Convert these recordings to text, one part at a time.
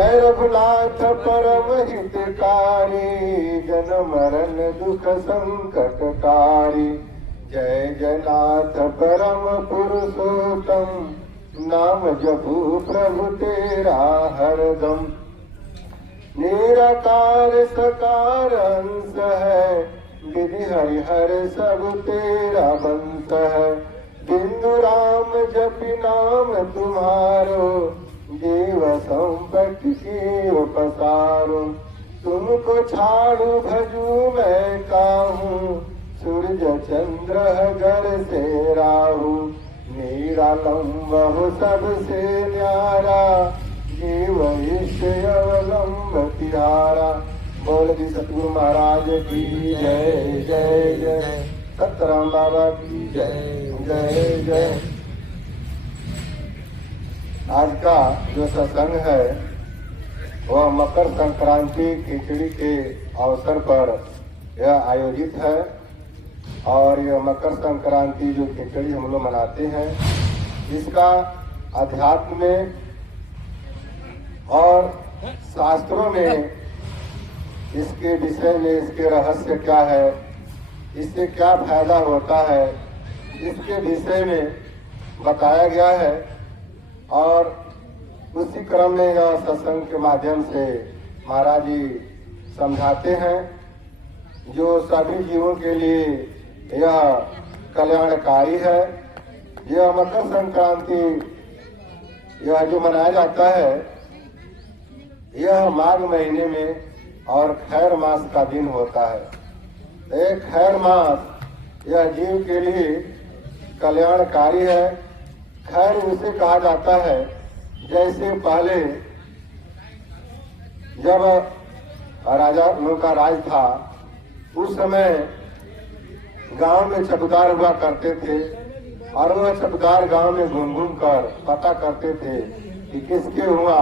जय रघुनाथ परम हितकारी, जन मरण दुख संकट टारी। जय जयनाथ परम पुरुषोत्तम, नाम जपू प्रभु तेरा हरदम। निराकार सकार अंश है, विधि हरिहर सब तेरा बंस है। बिंदु राम जपि नाम तुम्हारो, जीव संपट की पसारो। तुमको छाड़ू भजू मैं काहू, सूर्य चंद्र घर से राहु। निरालंब हो सबसे न्यारा, जीव ईश अवलंब तिहारा। बोल जी सतगुरु महाराज की जय जय जय। सतराम बाबा की जय जय जय। आज का जो सत्संग है वह मकर संक्रांति खिचड़ी के अवसर पर यह आयोजित है। और यह मकर संक्रांति जो खिचड़ी हम लोग मनाते हैं, इसका अध्यात्म में और शास्त्रों में इसके विषय में, इसके रहस्य क्या है, इससे क्या फायदा होता है, इसके विषय में बताया गया है। और उसी क्रम में यह सत्संग के माध्यम से महाराज जी समझाते हैं, जो सभी जीवों के लिए यह कल्याणकारी है। यह मकर संक्रांति यह जो मनाया जाता है, यह माघ महीने में और खैर मास का दिन होता है। एक खैर मास यह जीव के लिए कल्याणकारी है। खैर उसे कहा जाता है, जैसे पहले जब राजा लोगों का राज था, उस समय गांव में चौकीदार हुआ करते थे और वह चौकीदार गांव में घूम घूम कर पता करते थे कि किसके हुआ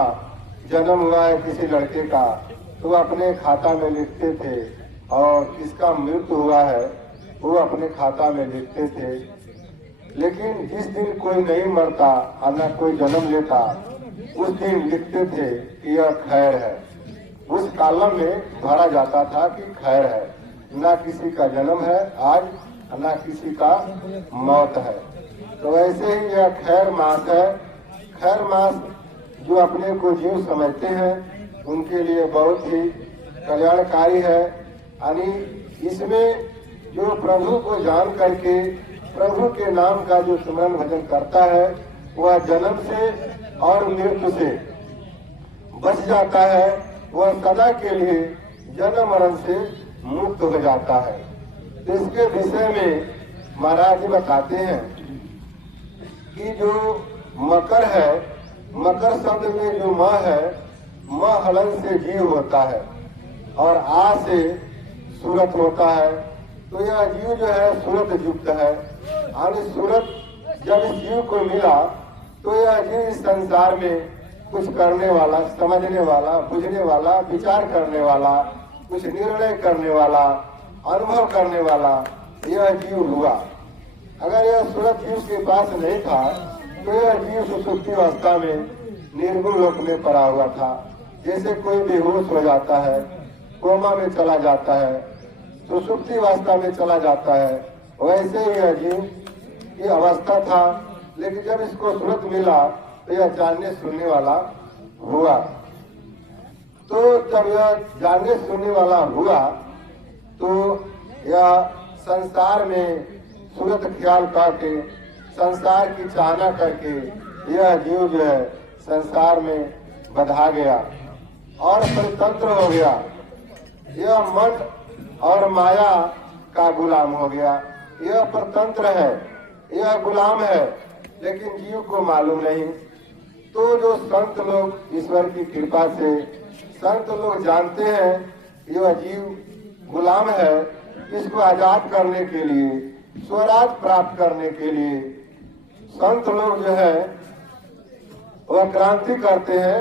जन्म हुआ है किसी लड़के का, तो अपने खाता में लिखते थे, और किसका मृत्यु हुआ है वो अपने खाता में लिखते थे। लेकिन जिस दिन कोई नहीं मरता और न कोई जन्म लेता, उस दिन लिखते थे कि यह खैर है। उस कॉलम में भरा जाता था कि खैर है, न किसी का जन्म है आज, न किसी का मौत है। तो वैसे ही यह खैर मास है। खैर मास जो अपने को जीव समझते हैं उनके लिए बहुत ही कल्याणकारी है। यानी इसमें जो प्रभु को जान करके प्रभु के नाम का जो स्मरण भजन करता है, वह जन्म से और मृत्यु से बच जाता है। वह सदा के लिए जन्म मरण से मुक्त हो जाता है। तो इसके विषय में महाराज जी बताते हैं कि जो मकर है, मकर शब्द में जो म है, म हलन से जीव होता है और आ से सूरत होता है। तो यह जीव जो है सूरत युक्त है। और सूरत जब इस जीव को मिला तो यह जीव इस संसार में कुछ करने वाला, समझने वाला, बुझने वाला, विचार करने वाला, कुछ निर्णय करने वाला, अनुभव करने वाला यह जीव हुआ। अगर यह सूरत जीव के पास नहीं था तो यह जीव सुसुप्ति अवस्था में निर्गुण लोक में पड़ा हुआ था। जैसे कोई बेहोश हो जाता है, कोमा में चला जाता है, सुसुप्ति अवस्था में चला जाता है, वैसे ही यह जीव की अवस्था था। लेकिन जब इसको सूरत मिला तो यह जानने सुनने वाला हुआ। तो जब यह जानने सुनने वाला हुआ तो यह संसार में सूरत ख्याल करके, संसार की चाहना करके यह जीव जो है संसार में बधा गया और परितंत्र हो गया। यह मन और माया का गुलाम हो गया। यह परतंत्र है, यह गुलाम है, लेकिन जीव को मालूम नहीं। तो जो संत लोग ईश्वर की कृपा से संत लोग जानते हैं यह जीव गुलाम है, इसको आजाद करने के लिए, स्वराज प्राप्त करने के लिए संत लोग जो है वह क्रांति करते हैं,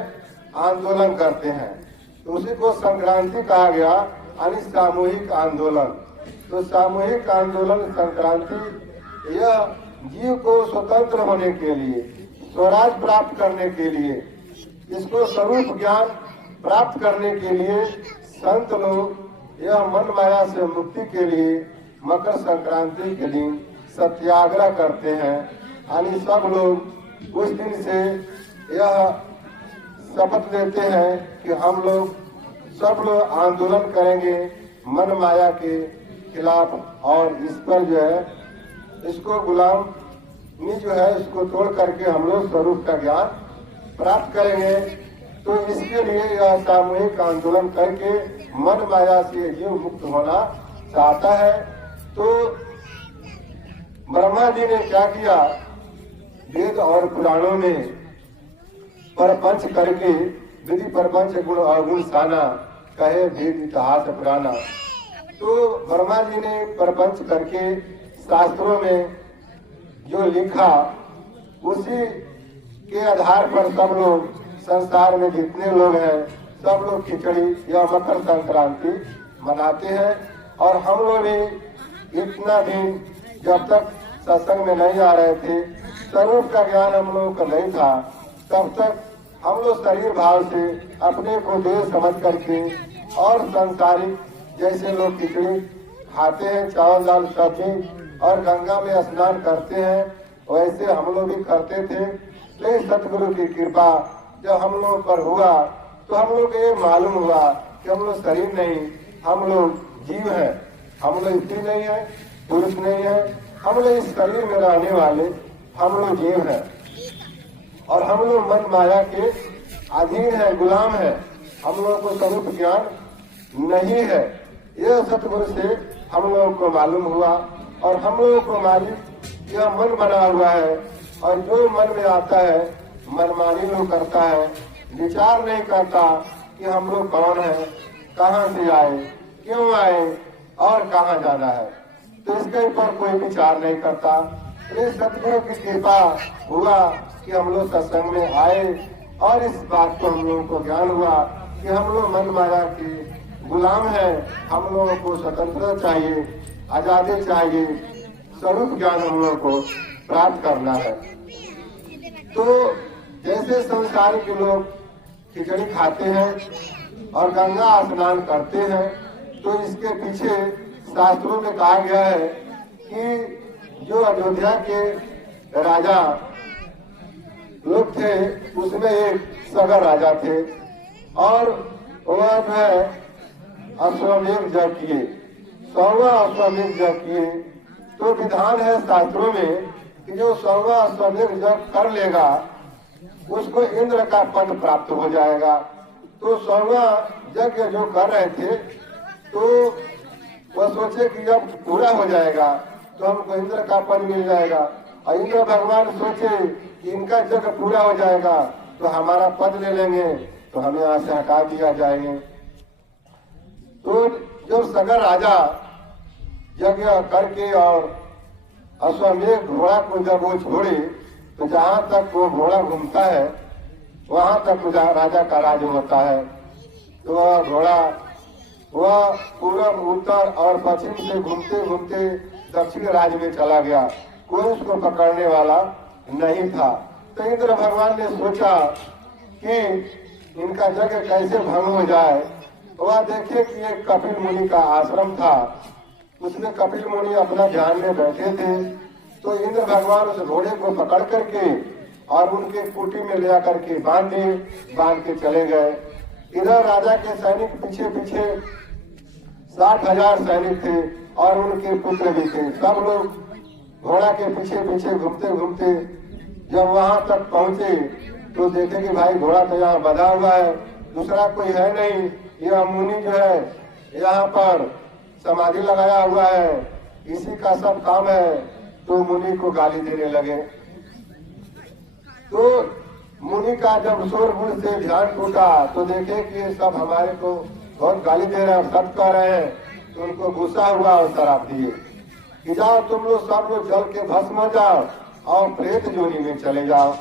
आंदोलन करते हैं। तो उसी को संक्रांति कहा गया, यानी सामूहिक आंदोलन। तो सामूहिक आंदोलन संक्रांति यह जीव को स्वतंत्र होने के लिए, स्वराज प्राप्त करने के लिए, इसको स्वरूप ज्ञान प्राप्त करने के लिए संत लोग यह मन माया से मुक्ति के लिए मकर संक्रांति के दिन सत्याग्रह करते हैं। यानी सब लोग उस दिन से यह शपथ लेते हैं कि हम लोग सब लोग आंदोलन करेंगे मन माया के खिलाफ, और इस पर जो है इसको गुलामी जो है इसको तोड़ करके हम लोग स्वरूप का ज्ञान प्राप्त करेंगे। तो इसके लिए यह सामूहिक आंदोलन करके मन माया से जीव मुक्त होना चाहता है। तो ब्रह्मा जी ने क्या किया, वेद और पुराणों में परपंच करके विधि परपंच गुण अवगुण साना कहे वेद इतिहास पुराना। तो ब्रह्मा जी ने परपंच करके शास्त्रों में जो लिखा उसी के आधार पर सब लोग संसार में जितने लोग हैं सब लोग खिचड़ी या मकर संक्रांति मनाते हैं। और हम लोग भी इतना दिन जब तक सत्संग में नहीं आ रहे थे, स्वरूप का ज्ञान हम लोगों को नहीं था, तब तक हम लोग शरीर भाव से अपने को देह समझ करके और संसारिक जैसे लोग खिचड़ी खाते हैं, चावल दाल सब्जी और गंगा में स्नान करते हैं, वैसे हम लोग भी करते थे। लेकिन सतगुरु की कृपा जब हम लोग पर हुआ तो हम लोग को ये मालूम हुआ कि हम लोग शरीर नहीं, हम लोग जीव है, हम लोग स्त्री नहीं है, पुरुष नहीं है, हम लोग इस शरीर में रहने वाले हम लोग जीव है और हम लोग मन माया के अधीन है, गुलाम है, हम लोगों को स्वरूप ज्ञान नहीं है। यह सतगुरु से हम लोगों को मालूम हुआ और हम लोगों को मालिक यह मन बना हुआ है और जो मन में आता है मनमानी लोग करता है, विचार नहीं करता कि हम लोग कौन है, कहाँ से आए, क्यों आए और कहाँ जाना है। तो इसके ऊपर कोई विचार नहीं करता। इस सतगुरु की कृपा हुआ कि हम लोग सत्संग में आए और इस बात को हम लोगों को ज्ञान हुआ कि हम लोग मन माया के गुलाम है, हम लोगों को स्वतंत्रता चाहिए, आजादी चाहिए, स्वरूप ज्ञान हम लोगों को प्राप्त करना है। तो जैसे संसार के लोग खिचड़ी खाते हैं और गंगा स्नान करते हैं, तो इसके पीछे शास्त्रों में कहा गया है कि जो अयोध्या के राजा लोग थे उसमें एक सगर राजा थे और वह जो है अश्वमेध यज्ञ किए, 100वां अश्वमेध यज्ञ किए। तो विधान है शास्त्रों में कि जो 100वां अश्वमेध यज्ञ कर लेगा उसको इंद्र का पद प्राप्त हो जाएगा। तो 100वां यज्ञ जो कर रहे थे तो वह सोचे कि जब पूरा हो जाएगा तो हमको इंद्र का पद मिल जाएगा, और इंद्र भगवान सोचे कि इनका यज्ञ पूरा हो जाएगा तो हमारा पद ले लेंगे तो हमें यहाँ से हटा दिया जाएंगे। तो जब सगर राजा यज्ञ करके और अश्वमेध घोड़ा को जब वो छोड़े तो जहाँ तक वो घोड़ा घूमता है वहाँ तक राजा का राज होता है। तो वह घोड़ा वह पूरब उत्तर और पश्चिम से घूमते घूमते दक्षिण राज्य में चला गया, कोई उसको पकड़ने वाला नहीं था। तो इंद्र भगवान ने सोचा कि इनका यज्ञ कैसे भंग हो जाए। वह देखे कि एक कपिल मुनि का आश्रम था, उसमें कपिल मुनि अपना ध्यान में बैठे थे। तो इंद्र भगवान उस घोड़े को पकड़ करके और उनके कुटी में ले आकर के बांध के चले गए। इधर राजा के सैनिक पीछे पीछे 60,000 सैनिक थे और उनके पुत्र भी थे। सब लोग घोड़ा के पीछे पीछे घूमते घूमते जब वहां तक पहुंचे तो देखे कि भाई घोड़ा तो यहाँ बंधा हुआ है, दूसरा कोई है नहीं, यह मुनि जो है यहाँ पर समाधि लगाया हुआ है, इसी का सब काम है। तो मुनि को गाली देने लगे। तो मुनि का जब शोरगुल से ध्यान टूटा तो देखे कि ये सब हमारे को बहुत गाली दे रहे हैं और सब कह रहे हैं। तो उनको गुस्सा हुआ और शराब दिए कि जाओ तुम लोग सब लोग जल के भस्म हो जाओ और प्रेत जोनी में चले जाओ।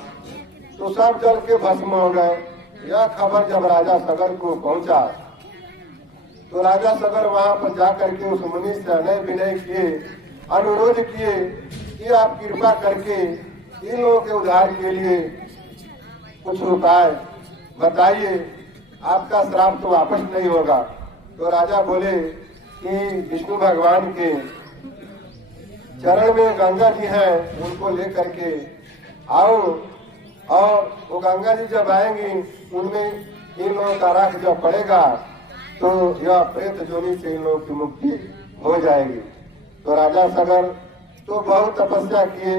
तो सब जल के भस्म हो गए। यह खबर जब राजा सगर को पहुंचा तो राजा सगर वहां पर जाकर के उस मुनि से अनय विनय किए, अनुरोध किए कि आप कृपा करके इन लोगों के उद्धार के लिए कुछ उपाय बताइए। आपका श्राप तो वापस नहीं होगा। तो राजा बोले कि विष्णु भगवान के चरण में गंगा जी हैं, उनको लेकर के आओ, और वो गंगा जी जब आएंगी उनमें इन लोगों का राख जब पड़ेगा तो यह प्रेत जोनी से इन लोगों की मुक्ति हो जाएगी। तो राजा सगर तो बहुत तपस्या किए,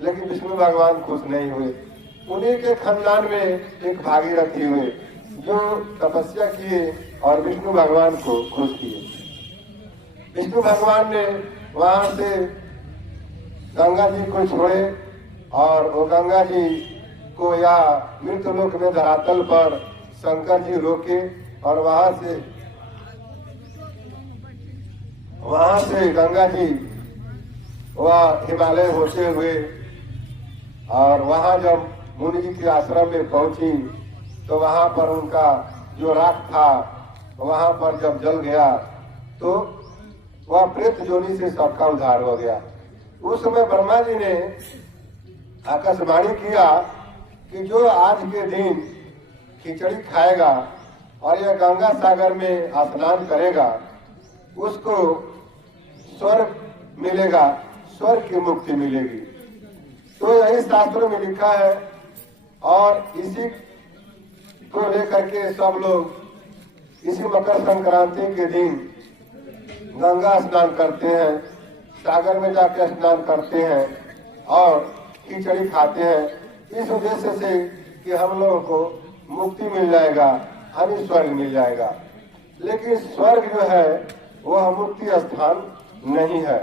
लेकिन विष्णु भगवान खुश नहीं हुए। उन्हीं के खानदान में एक भागीरथी हुए जो तपस्या किए और विष्णु भगवान को खुश किए। विष्णु भगवान ने वहां से गंगा जी को छोड़े और वो गंगा जी को या मृत्यु लोक में धरातल पर शंकर जी रोके और वहां से गंगा जी वह हिमालय होते हुए और वहां जब मुनि जी के आश्रम में पहुंची तो वहां पर उनका जो राख था वहां पर जब जल गया तो वह प्रेत जोनी से सबका उद्धार हो गया। उस समय ब्रह्मा जी ने आकाशवाणी किया कि जो आज के दिन खिचड़ी खाएगा और यह गंगा सागर में स्नान करेगा उसको स्वर्ग मिलेगा, स्वर्ग की मुक्ति मिलेगी। तो यही शास्त्रों में लिखा है और इसी को लेकर के सब लोग इसी मकर संक्रांति के दिन गंगा स्नान करते हैं, सागर में जाकर स्नान करते हैं और खिचड़ी खाते हैं इस उद्देश्य से कि हम लोगों को मुक्ति मिल जाएगा, हमें स्वर्ग मिल जाएगा। लेकिन स्वर्ग जो है वह मुक्ति स्थान नहीं है।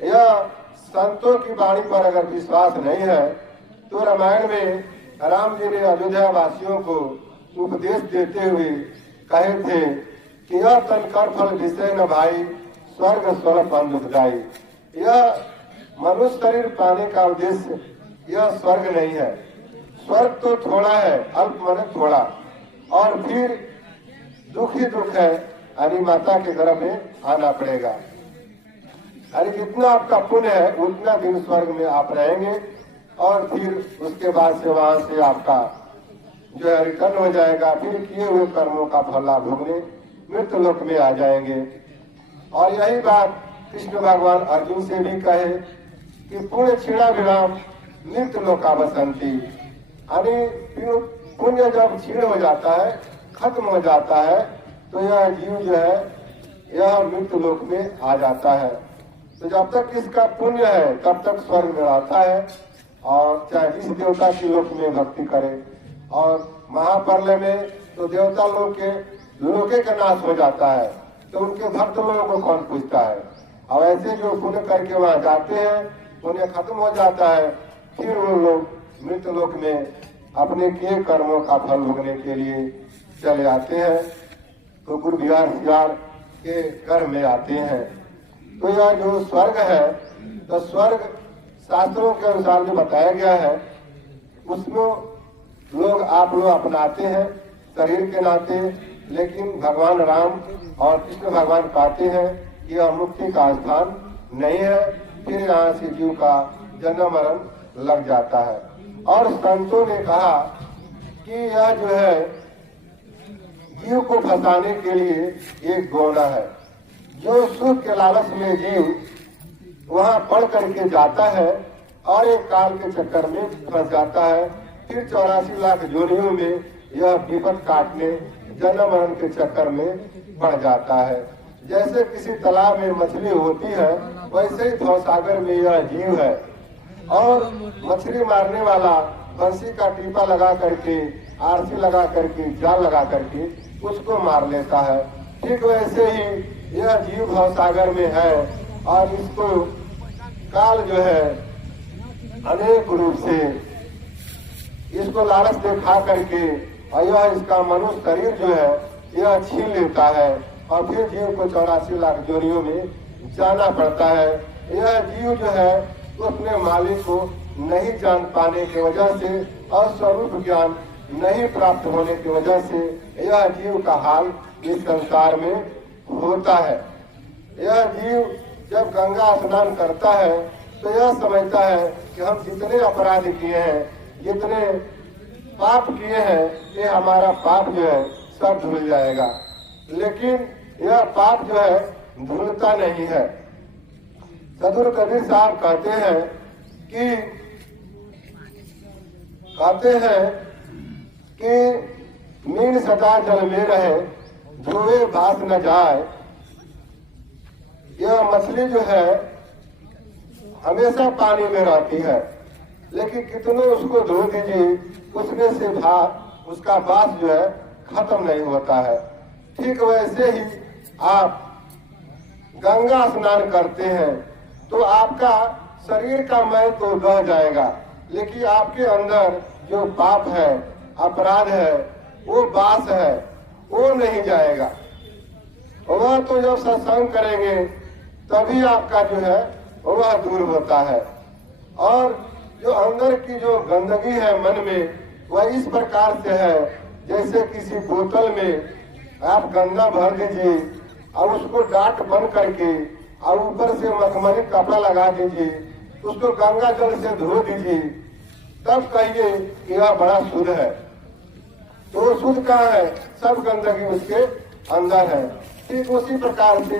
यह संतों की वाणी पर अगर विश्वास नहीं है तो रामायण में राम जी ने अयोध्या वासियों को उपदेश देते हुए कहे थे कि यह तन कर फल विषय न भाई, स्वर्ग स्वरूप दुखदाई। यह मनुष्य शरीर पाने का उद्देश्य यह स्वर्ग नहीं है। स्वर्ग तो थोड़ा है, अल्प माने थोड़ा, और फिर दुख ही दुख है, यानी माता के गर्भ में आना पड़ेगा। यानी जितना आपका पुण्य है उतना दिन स्वर्ग में आप रहेंगे और फिर उसके बाद से वहां से आपका जो है रिटर्न हो जाएगा, फिर किए हुए कर्मों का फल आप भोगने मृत्यु लोक में आ जाएंगे। और यही बात कृष्ण भगवान अर्जुन से भी कहे कि पुण्य क्षीणा विराम मृत्यु लोका बसंती। यानी पुण्य जब क्षीण हो जाता है, खत्म हो जाता है, तो यह जीव जो है यह मृत्यु लोक में आ जाता है। तो जब तक इसका पुण्य है तब तक स्वर्ग में रहता है और चाहे जिस देवता की लोक में भक्ति करे। और महाप्रलय में तो देवता लोग के लोके का नाश हो जाता है तो उनके भक्त लोगों को कौन पूछता है। और ऐसे जो पुण्य करके वहां जाते हैं पुण्य खत्म हो जाता है, फिर वो लोग मृत्यु लोक में अपने किए कर्मों का फल भोगने के लिए चले आते हैं, तो गुरु बिहार सियार के घर में आते हैं। तो यह जो स्वर्ग है तो स्वर्ग शास्त्रों के अनुसार जो बताया गया है उसमें आप लोग अपनाते हैं शरीर के नाते, लेकिन भगवान राम और कृष्ण भगवान कहते हैं कि यह मुक्ति का स्थान नहीं है, फिर यहाँ से जीव का जन्म मरण लग जाता है। और संतों ने कहा कि यह जो है जीव को फंसाने के लिए एक गौना है। जो सुख के लालच में जीव वहां पढ़ करके जाता है और एक काल के चक्कर में फंस जाता है, फिर 84 लाख जोनियों में यह विपद काटने जन्म मरण के चक्कर में पड़ जाता है। जैसे किसी तालाब में मछली होती है वैसे ही भवसागर में यह जीव है और मछली मारने वाला बंसी का टीपा लगा करके, आरसी लगा करके, जाल लगा करके उसको मार लेता है। ठीक वैसे ही यह जीव भवसागर में है और इसको काल जो है अनेक रूप से इसको लालच दिखा करके और यह इसका मनुष्य शरीर जो है यह छीन लेता है और फिर जीव को 84 लाख जोनियों में जाना पड़ता है। यह जीव जो है अपने मालिक को नहीं जान पाने की वजह से और स्वरूप ज्ञान नहीं प्राप्त होने की वजह से यह जीव का हाल इस संसार में होता है। यह जीव जब गंगा स्नान करता है तो यह समझता है कि हम जितने अपराध किए हैं, जितने पाप किए हैं, ये हमारा पाप जो है सब धुल जाएगा। लेकिन यह पाप जो है धुलता नहीं है। सदगुरु कबीर साहब कहते हैं कि मीन सदा जल में रहे, धोए भास न जाए। यह मछली जो है हमेशा पानी में रहती है, लेकिन कितने उसको धो दीजिए उसमें से भाप, उसका बास जो है खत्म नहीं होता है। ठीक वैसे ही आप गंगा स्नान करते हैं तो आपका शरीर का मैल तो बह जाएगा, लेकिन आपके अंदर जो पाप है, अपराध है, वो बास है, वो नहीं जाएगा। वह तो जब सत्संग करेंगे तभी आपका जो है वह दूर होता है। और जो अंदर की जो गंदगी है मन में, वह इस प्रकार से है जैसे किसी बोतल में आप गंदा भर दीजिए और उसको डाट बंद करके और ऊपर से मखमली कपड़ा लगा दीजिए, उसको गंगा जल से धो दीजिए, तब कहिए कि यह बड़ा शुद्ध है। तो शुद्ध कहाँ है? सब गंदगी उसके अंदर है। ठीक उसी प्रकार से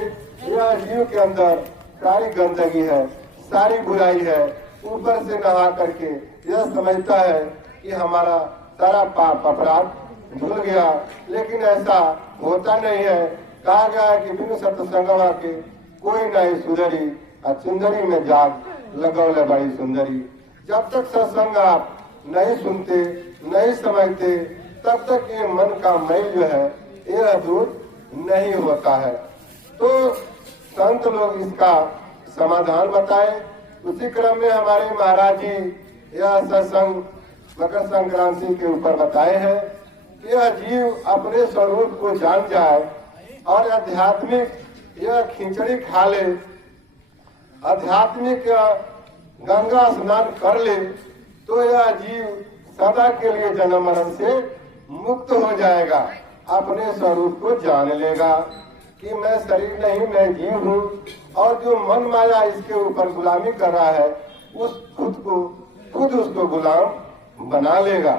यह जीव के अंदर सारी गंदगी है, सारी बुराई है। ऊपर से नहा करके यह समझता है कि हमारा सारा पाप अपराध धुल गया, लेकिन ऐसा होता नहीं है। कहा गया है कि बिनु सत्संगवा के कोई नहीं सुधरी, और सुंदरी में जाग लगौले बड़ी सुंदरी। जब तक सत्संग आप नहीं सुनते, नहीं समझते, तब तक ये मन का मैल जो है यह दूर नहीं होता है। तो संत लोग इसका समाधान बताए। उसी क्रम में हमारे महाराज जी यह सत्संग मकर संक्रांति के ऊपर बताए हैं कि यह जीव अपने स्वरूप को जान जाए और आध्यात्मिक यह खिचड़ी खा ले, आध्यात्मिक गंगा स्नान कर ले, तो यह जीव सदा के लिए जन्म मरण से मुक्त हो जाएगा। अपने स्वरूप को जान लेगा कि मैं शरीर नहीं, मैं जीव हूँ। और जो मन माया इसके ऊपर गुलामी कर रहा है, उस खुद उसको गुलाम बना लेगा।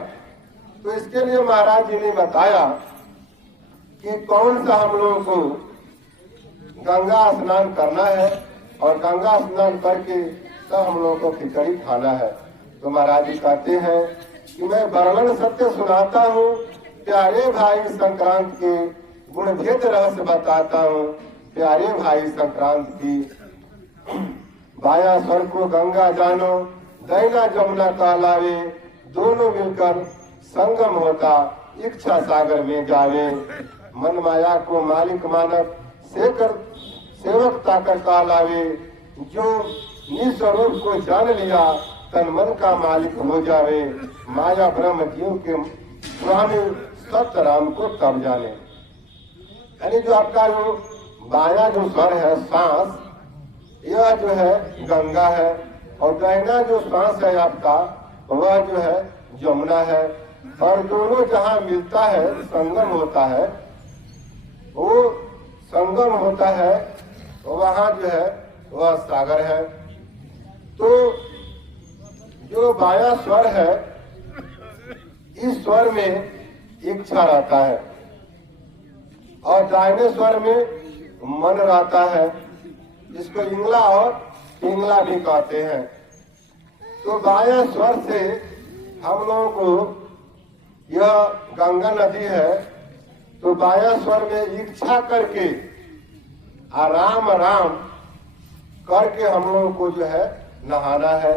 तो इसके लिए महाराज जी ने बताया कि कौन सा हम लोगों को गंगा स्नान करना है, और गंगा स्नान करके तब हम लोगों को खिचड़ी खाना है। तो महाराज जी कहते हैं कि मैं वर्णन सत्य सुनाता हूँ, प्यारे भाई संक्रांत के गुण भेद रहस्य बताता हूँ। प्यारे भाई संक्रांत की बाया स्वर को गंगा जानो, दैना जमुना कहलावे, दोनों मिलकर संगम होता इच्छा सागर में जावे। मन माया को मालिक मानव सेवक ताकर कहलावे, जो निस्वरूप को जान लिया तन मन का मालिक हो जावे। माया ब्रह्म जीव के स्वामी सत्य राम को तब जाने। यानी जो आपका जो बाया जो स्वर है सांस, यह जो है गंगा है, और दाहिना जो सांस है आपका वह जो है जमुना है। और दोनों जहाँ मिलता है, संगम होता है, वो संगम होता है, वहाँ जो है वह सागर है। तो जो बाया स्वर है, इस स्वर में इच्छा रहता है, और दाहिने स्वर में मन रहता है, जिसको इंगला और पिंगला भी कहते हैं। तो बाया स्वर से हम लोगों को, यह गंगा नदी है, तो बाया स्वर में इच्छा करके आराम आराम करके हम लोगों को जो है नहाना है।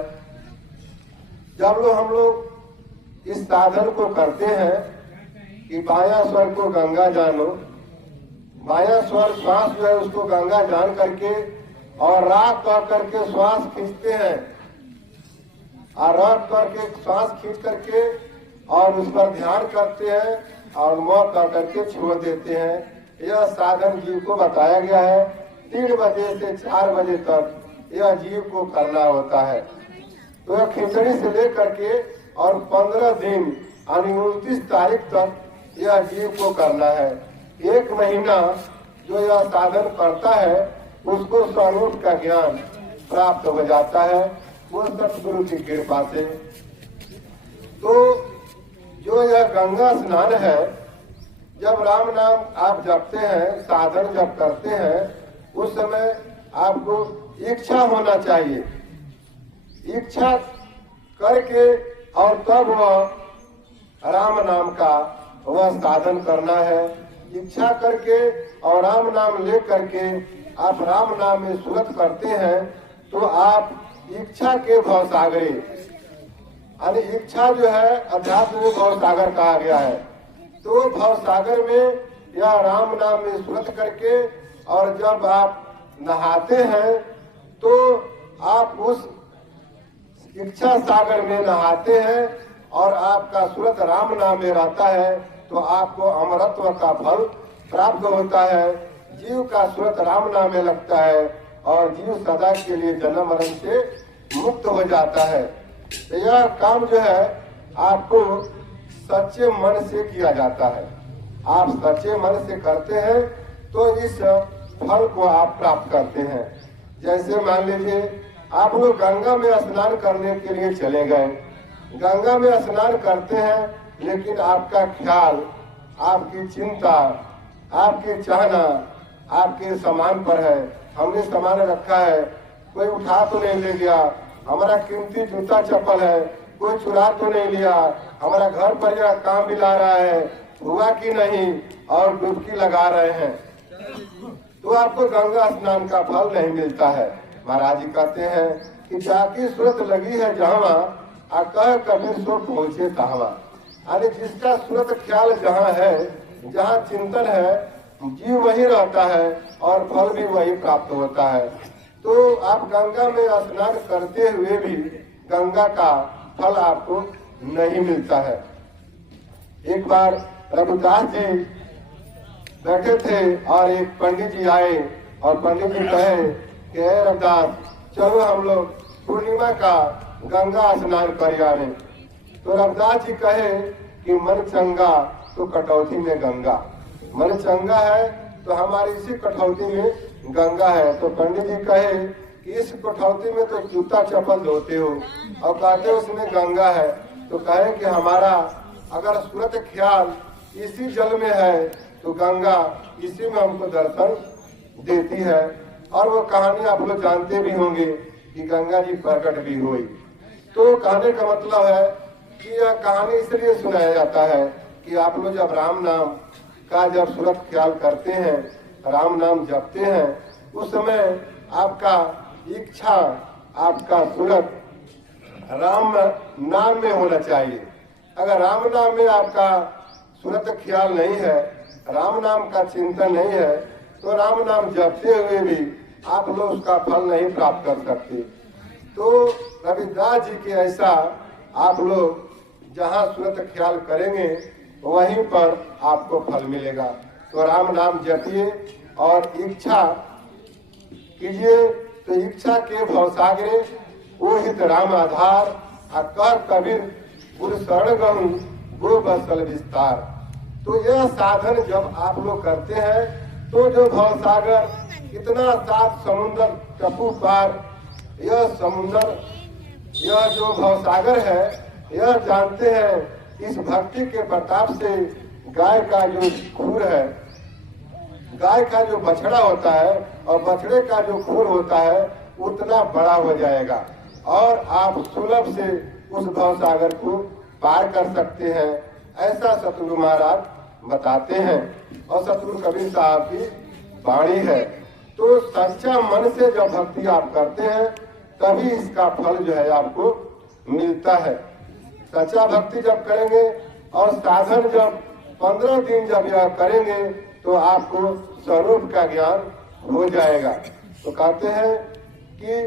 जब हम लोग इस साधन को करते हैं कि बाया स्वर को गंगा जानो, बाया स्वर श्वास जो है उसको गंगा जान करके और राग कह करके श्वास खींचते हैं, और राग करके श्वास खींच करके और उस पर ध्यान करते हैं और मौ कह करके छोड़ देते हैं। यह साधन जीव को बताया गया है। 3 बजे से 4 बजे तक यह जीव को करना होता है। तो यह खिचड़ी से लेकर के और 15 दिन यानी 29 तारीख तक यह जीव को करना है। 1 महीना जो यह साधन करता है उसको स्वरूप का ज्ञान प्राप्त हो जाता है, वो सतगुरु की कृपा से। तो जो यह गंगा स्नान है, जब राम नाम आप जपते हैं, साधन जब करते हैं, उस समय आपको इच्छा होना चाहिए। इच्छा करके और तब वह राम नाम का वह साधन करना है। इच्छा करके और राम नाम ले करके आप राम नाम में सुरत करते हैं तो आप इच्छा के भवसागरी, यानी इच्छा जो है अध्यात्म में भवसागर कहा गया है। तो भवसागर में या राम नाम में सुरत करके और जब आप नहाते हैं तो आप उस इच्छा सागर में नहाते हैं और आपका सुरत राम नाम में रहता है तो आपको अमरत्व का फल प्राप्त होता है। जीव का सुरत राम नाम में लगता है और जीव सदा के लिए जन्म मरण से मुक्त हो जाता है। तो यह काम जो है आपको सच्चे मन से किया जाता है। आप सच्चे मन से करते हैं तो इस फल को आप प्राप्त करते हैं। जैसे मान लीजिए आप लोग गंगा में स्नान करने के लिए चले गए, गंगा में स्नान करते हैं लेकिन आपका ख्याल, आपकी चिंता, आपकी चाहना आपके सामान पर है। हमने सामान रखा है, कोई उठा तो नहीं ले गया, हमारा कीमती जूता चप्पल है कोई चुरा तो नहीं लिया, हमारा घर पर यह काम भी ला रहा है, हुआ कि नहीं, और डुबकी लगा रहे हैं तो आपको गंगा स्नान का फल नहीं मिलता है। महाराज जी कहते हैं कि जाकी सूरत लगी है जहाँ कह कबीर सो पहुँचे तहाँ। यानी जिसका सूरत ख्याल जहाँ है, जहाँ चिंतन है, जीव वही रहता है और फल भी वही प्राप्त होता है। तो आप गंगा में स्नान करते हुए भी गंगा का फल आपको नहीं मिलता है। एक बार रघुदास जी बैठे थे और एक पंडित जी आए और पंडित जी कहे कि हे रघुदास, चलो हम लोग पूर्णिमा का गंगा स्नान कर आवे। तो रघुदास जी कहे कि मन चंगा तो कटौती में गंगा, मन चंगा है तो हमारी इसी कटौती में गंगा है। तो पंडित जी कहे कि इस कटौती में तो जूता चप्पल धोते हो और कहते उसमें गंगा है। तो कहे कि हमारा अगर सूरत ख्याल इसी जल में है तो गंगा इसी में हमको दर्शन देती है। और वो कहानी आप लोग जानते भी होंगे कि गंगा जी प्रकट भी हुई। तो कहने का मतलब है कि यह कहानी इसलिए सुनाया जाता है कि आप लोग जब राम नाम का जब सूरत ख्याल करते हैं, राम नाम जपते हैं, उस समय आपका इच्छा, आपका सूरत राम नाम में होना चाहिए। अगर राम नाम में आपका सूरत ख्याल नहीं है, राम नाम का चिंतन नहीं है, तो राम नाम जपते हुए भी आप लोग उसका फल नहीं प्राप्त कर सकते। तो रविदास जी के ऐसा आप लोग जहाँ सूरत ख्याल करेंगे वहीं पर आपको फल मिलेगा। तो राम नाम जपिए और इच्छा कीजिए। तो इच्छा के भवसागरे वो हित राम आधार, कर कबीर गुरु शरण गहूँ गो बसल विस्तार। तो यह साधन जब आप लोग करते हैं तो जो भवसागर इतना 7 समुद्र टपू पार, यह समुद्र, यह जो भवसागर है, यह जानते हैं इस भक्ति के प्रताप से गाय का जो खूर है, गाय का जो बछड़ा होता है और बछड़े का जो खूर होता है उतना बड़ा हो जाएगा और आप सुलभ से उस भवसागर को पार कर सकते हैं। ऐसा सतगुरु महाराज बताते हैं और सतगुरु कबीर साहब की वाणी है। तो सच्चा मन से जब भक्ति आप करते हैं तभी इसका फल जो है आपको मिलता है। सच्चा भक्ति जब करेंगे और साधन जब 15 दिन जब यह करेंगे तो आपको स्वरूप का ज्ञान हो जाएगा। तो कहते हैं कि